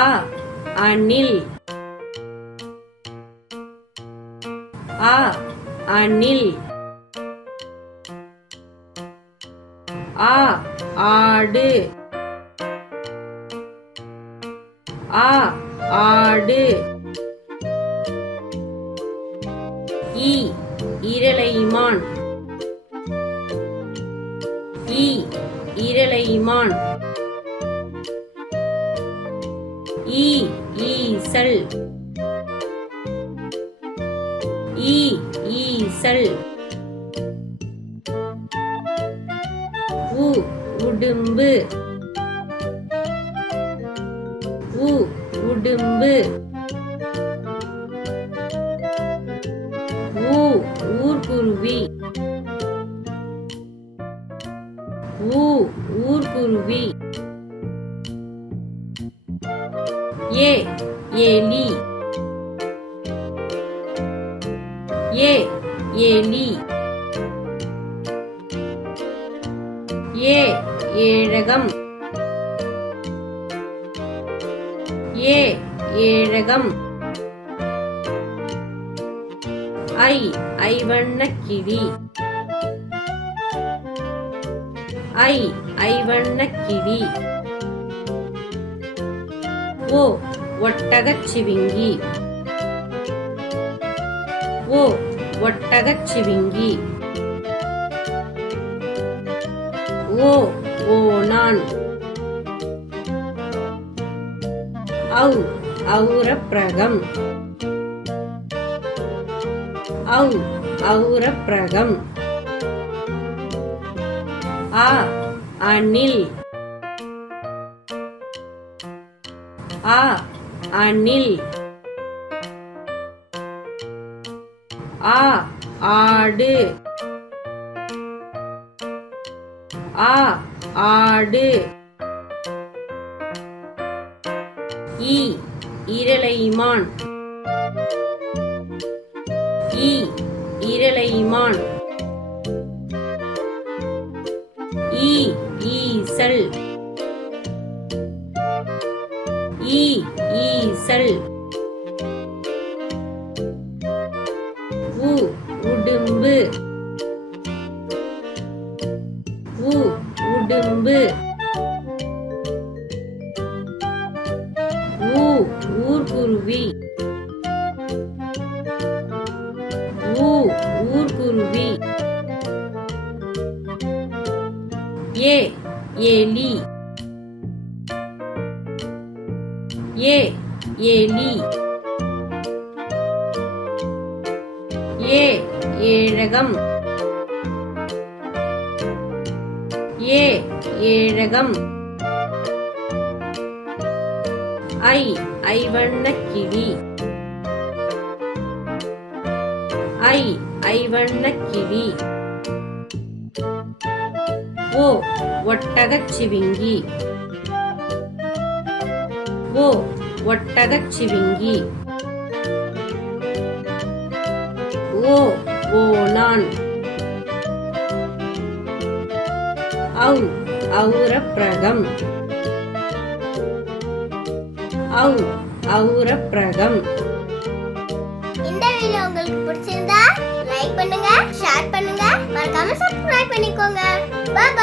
அ அணில் அ அணில் ஆ ஆடு ஆ ஆடு ஈ இரலைமான் ஈ இரலைமான் ஈ ஈசல் ஈ ஈசல் உ உடும்பு உ உடும்பு ஊ ஊர்க்குருவி ஊ ஊர்க்குருவி ஏ எலி ஏ எலி ஏ ஏழகம் ஏ ஏழகம் ஐ ஐவண்ணக்கிளி ஐ ஐவண்ணக்கிளி ஓ ஒட்டகச்சிவிங்கி ஓ ஒட்டகச்சிவிங்கி ஓ ஓணான் ஔ ஔரப்பிரகம் ஔ ஔரப்பிரகம் ஆ அணில் ஆ அணில் ஆ ஆடு ஆ ஆடு ஈ இரலைமான் ஈ இரலைமான் ஈ ஈசல் ஈ ஈசல் உ உடும்பு உ உடும்பு ஊ ஊர்க்குருவி ஊ ஊர்க்குருவி ஏ எலி ஏ எலி ஏ ஏழகம் ஏ ஏழகம் ஐ ஐவண்ணக்கிளி ஐ ஐவண்ணக்கிளி ஓ ஒட்டகச்சிவிங்கி ஓ ஒட்டகச்சிவிங்கி ஓ ஓணான் ஔ ஔரப்பிரகம் ஔ ஔரப்பிரகம். இந்த வீடியோ உங்களுக்கு பிடிச்சிருந்தா லைக் பண்ணுங்க, ஷேர் பண்ணுங்க, மறக்காம சப்ஸ்கிரைப் பண்ணிக்கோங்க. Bye by.